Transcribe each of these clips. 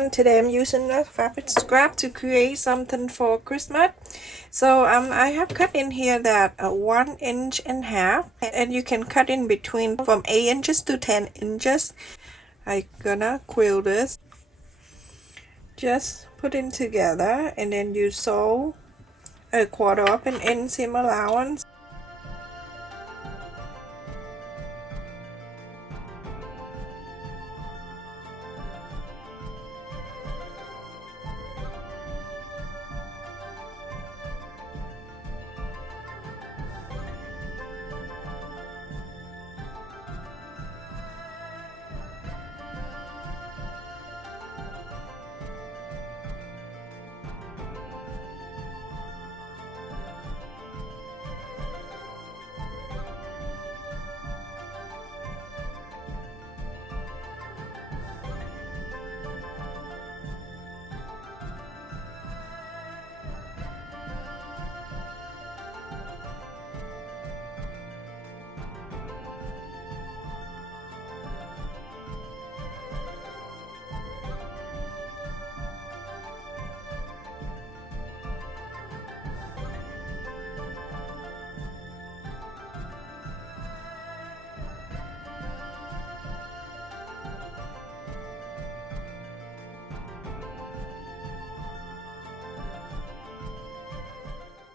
everyone, today I'm using a fabric scrap to create something for Christmas. So I have cut in here that 1.5 inches, and you can cut in between from 8 inches to 10 inches. I'm gonna quilt this, just put it together, and then you sew a 1/4 of an inch seam allowance.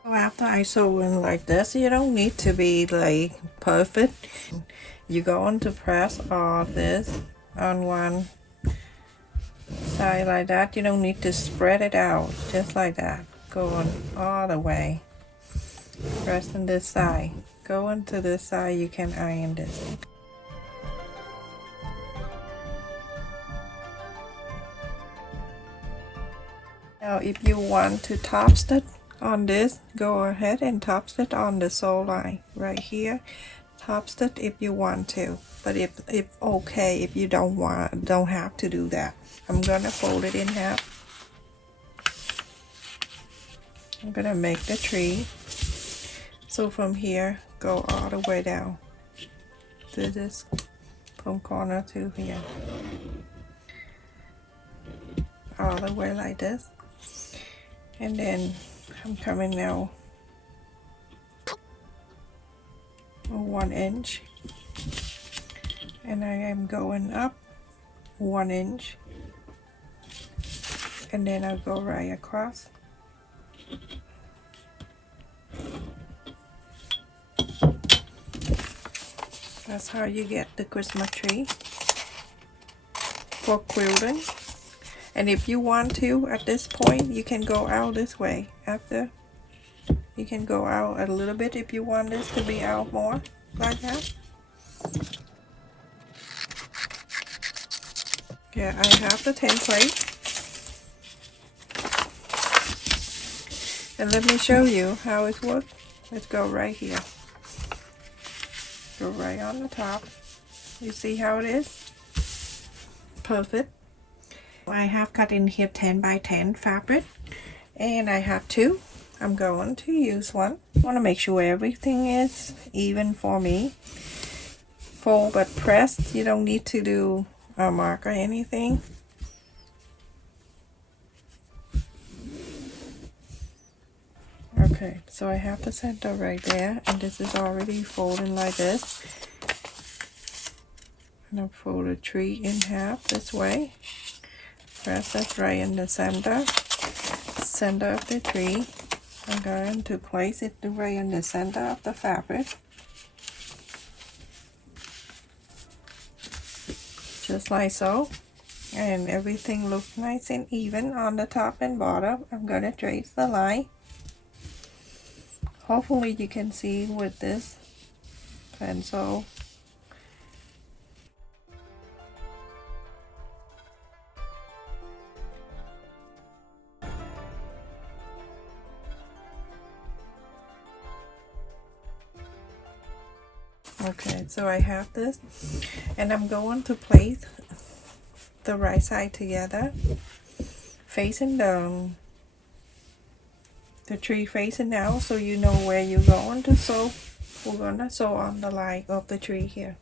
After I sew in like this, you don't need to be like perfect. You're going to press all this on one side like that. You don't need to spread it out, just like that. Going all the way. Pressing this side. Going to this side, you can iron this. Now if you want to top stitch on this, go ahead and top stitch on the sew line right here. Top stitch if you want to, but if okay, if you don't have to do that. I'm gonna fold it in half. I'm gonna make the tree. So from here, go all the way down to this, from corner to here, all the way like this. And then I'm coming now 1 inch, and I am going up 1 inch, and then I'll go right across. That's how you get the Christmas tree for quilting. And if you want to, at this point, you can go out this way. After, you can go out a little bit if you want this to be out more, like that. Yeah, I have the template. And let me show you how it works. Let's go right here. Go right on the top. You see how it is? Perfect. I have cut in here 10 by 10 fabric, and I have two. I'm going to use one. I want to make sure everything is even for me. Fold but press. You don't need to do a mark or anything. Okay, so I have the center right there, and this is already folding like this. And I'll fold a tree in half this way. Press that right in the center of the tree. I'm going to place it right in the center of the fabric, just like so, and everything looks nice and even on the top and bottom. I'm going to trace the line. Hopefully you can see with this pencil. Okay, so I have this, and I'm going to place the right side together, facing down, the tree facing out, so you know where you're going to sew. We're gonna sew on the line of the tree here.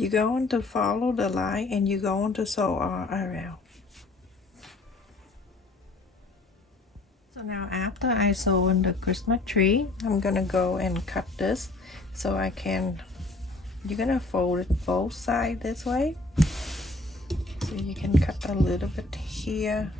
You're going to follow the line and you're going to sew all around. So now after I sew in the Christmas tree, I'm gonna go and cut this so I can, you're gonna fold it both sides this way. So you can cut a little bit here.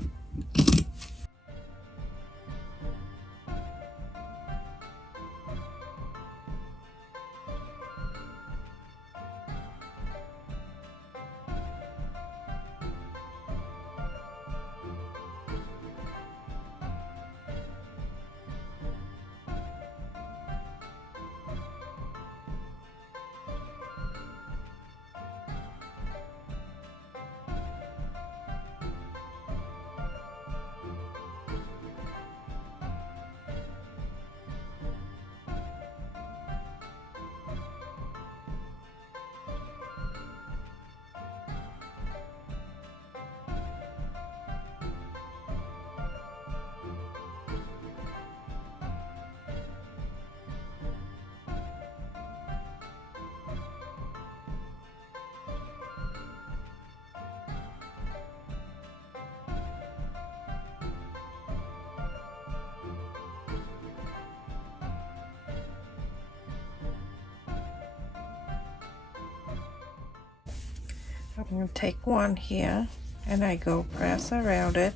I'm going to take one here and I go press around it.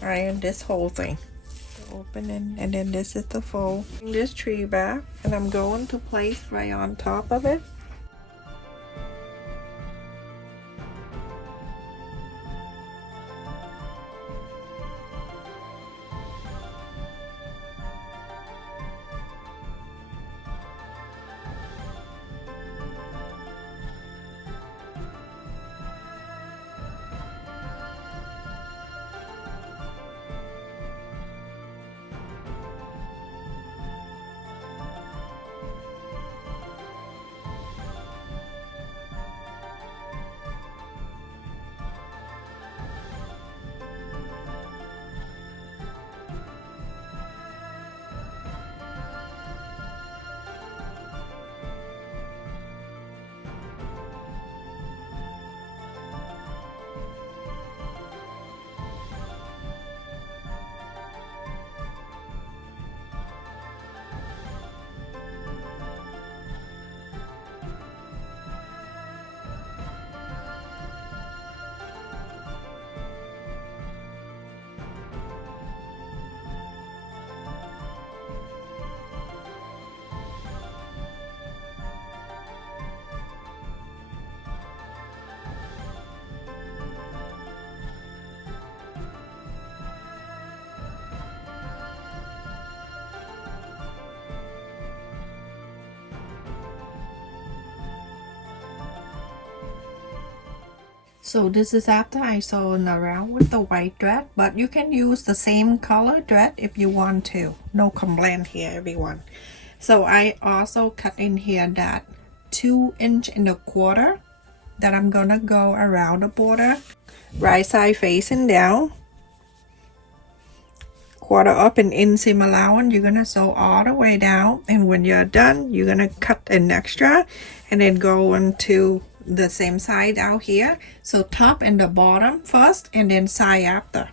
Iron this whole thing. The opening, and then this is the fold. Bring this tree back and I'm going to place right on top of it. So this is after I sewn around with the white thread, but you can use the same color thread if you want to. No complaint here, everyone. So I also cut in here that 2 inch and a quarter that I'm gonna go around the border. Right side facing down. Quarter up and inseam allowance, you're gonna sew all the way down, and when you're done you're gonna cut an extra and then go into the same side out here. So top and the bottom first and then side after.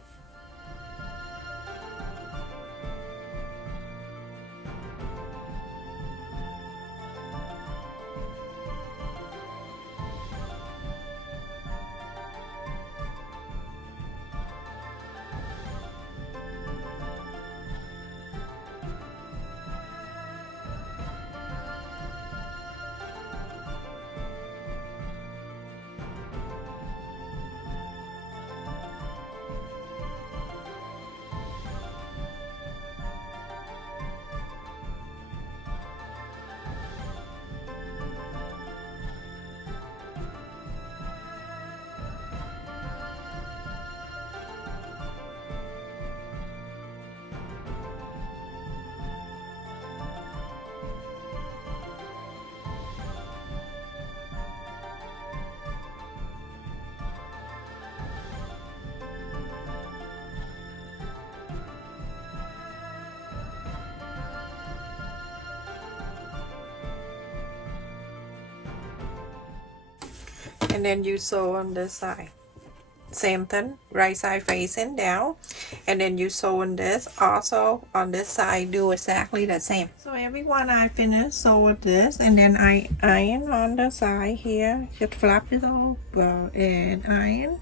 and then you sew on this side. Same thing, right side facing down, and then you sew on this also on this side, do exactly the same. So everyone, I finished sew with this, and then I iron on the side here, just flap it over and iron.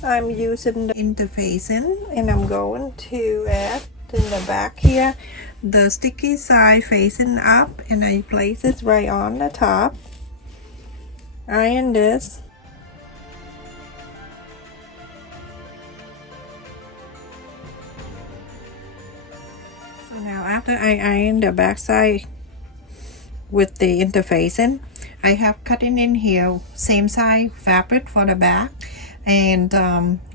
So I'm using the interfacing, and I'm going to add in the back here the sticky side facing up, and I place it right on the top. Iron this. So now after I iron the back side with the interfacing, I have cutting in here same side fabric for the back, and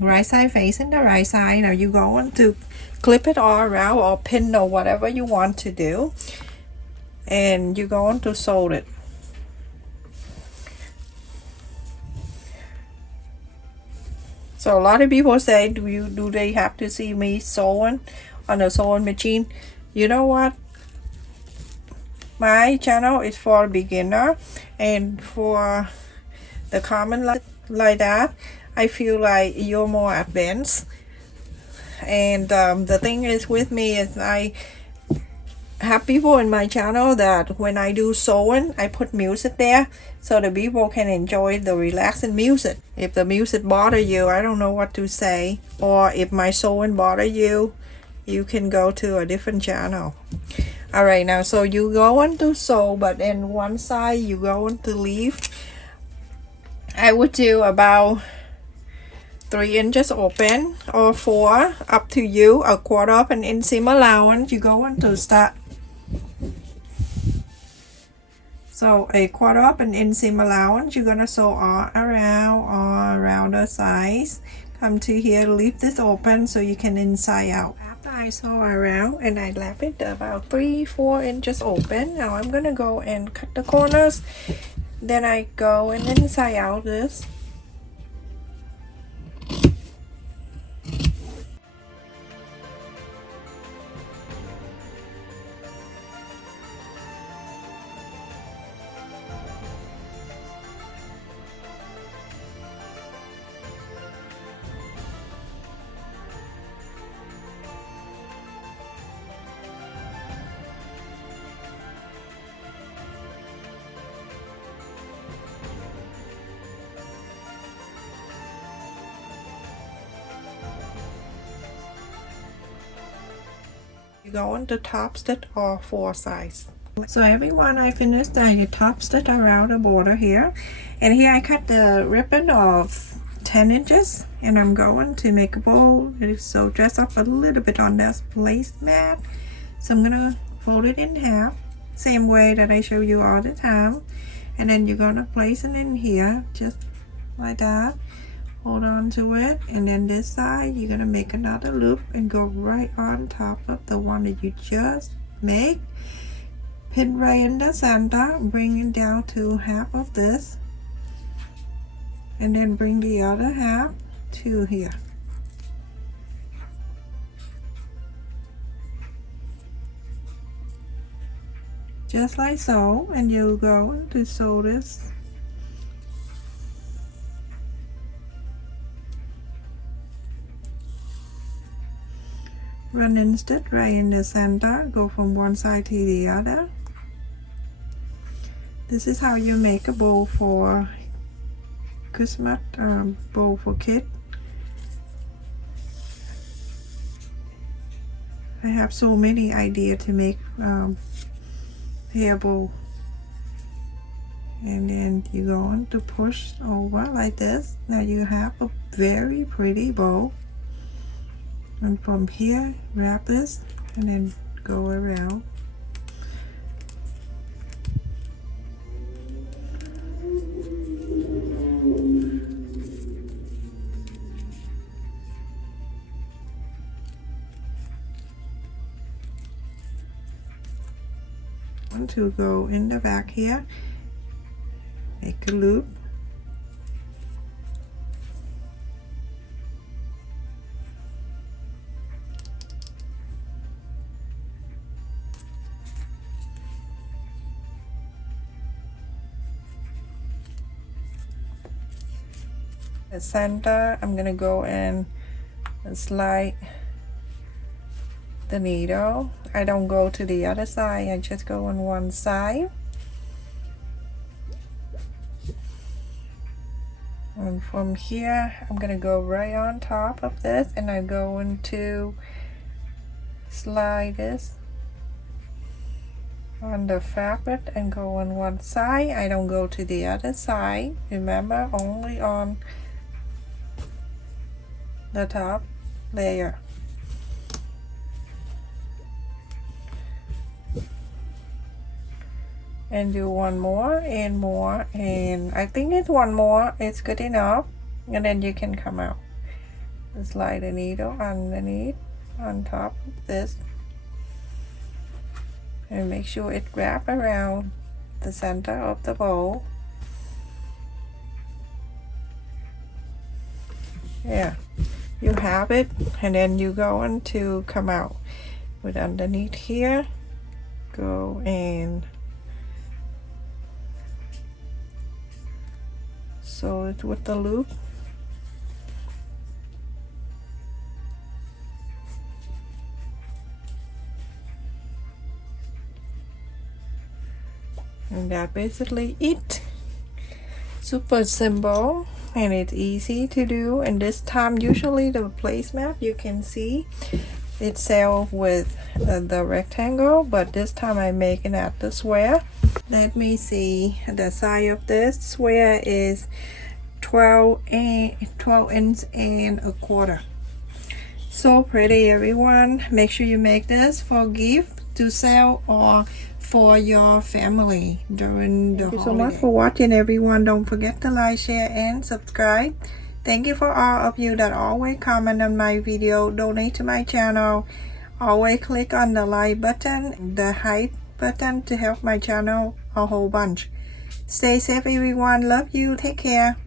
right side facing the right side. Now you going to clip it all around or pin or whatever you want to do, and you're going to sew it. So a lot of people say, do they have to see me sewing on a sewing machine? You know what? My channel is for beginner, and for the common like that, I feel like you're more advanced. And the thing is with me is I have people in my channel that when I do sewing, I put music there so the people can enjoy the relaxing music. If the music bother you, I don't know what to say, or if my sewing bother you, you can go to a different channel. Alright, now so you going to sew, but in one side you going to leave. I would do about 3 inches open or 4, up to you. A quarter of an inch seam allowance you going to start. So a quarter of an inch seam allowance, you're gonna sew all around the sides. Come to here, leave this open so you can inside out. After I sew around and I left it about 3-4 inches open, now I'm gonna go and cut the corners. Then I go and inside out this. You go on the top stitch or 4 sides. So everyone, I finished the top stitch around the border here, and here I cut the ribbon of 10 inches, and I'm going to make a bow. So dress up a little bit on this placemat. So I'm gonna fold it in half, same way that I show you all the time, and then you're gonna place it in here just like that. Hold on to it, and then this side you're gonna make another loop and go right on top of the one that you just made. Pin right in the center, bring it down to half of this, and then bring the other half to here. Just like so, and you go to sew this. Running stitch right in the center, go from one side to the other. This is how you make a bow for Christmas, bow for kids. I have so many ideas to make hair bow. And then you go on to push over like this. Now you have a very pretty bow. And from here, wrap this and then go around. Want to go in the back here, make a loop. the center, I'm gonna go and slide the needle. I don't go to the other side, I just go on one side. And from here, I'm gonna go right on top of this, and I'm going to slide this on the fabric and go on one side. I don't go to the other side. Remember, only on the top layer. And do one more and more, and I think it's one more, it's good enough, and then you can come out. Slide the needle underneath on top of this, and make sure it wraps around the center of the bowl. Yeah, you have it, and then you're going to come out with underneath here. Go and sew it with the loop. And that's basically it. Super simple, and it's easy to do. And this time, usually the placemat, you can see it sells with the rectangle, but this time I'm making at the square. Let me see, the size of this square is 12 inch and a quarter. So pretty, everyone. Make sure you make this for gift, to sell, or for your family during the holiday. Thank you so much for watching, everyone. Don't forget to like, share, and subscribe. Thank you for all of you that always comment on my video, donate to my channel. Always click on the like button, the hype button, to help my channel a whole bunch. Stay safe, everyone. Love you. Take care.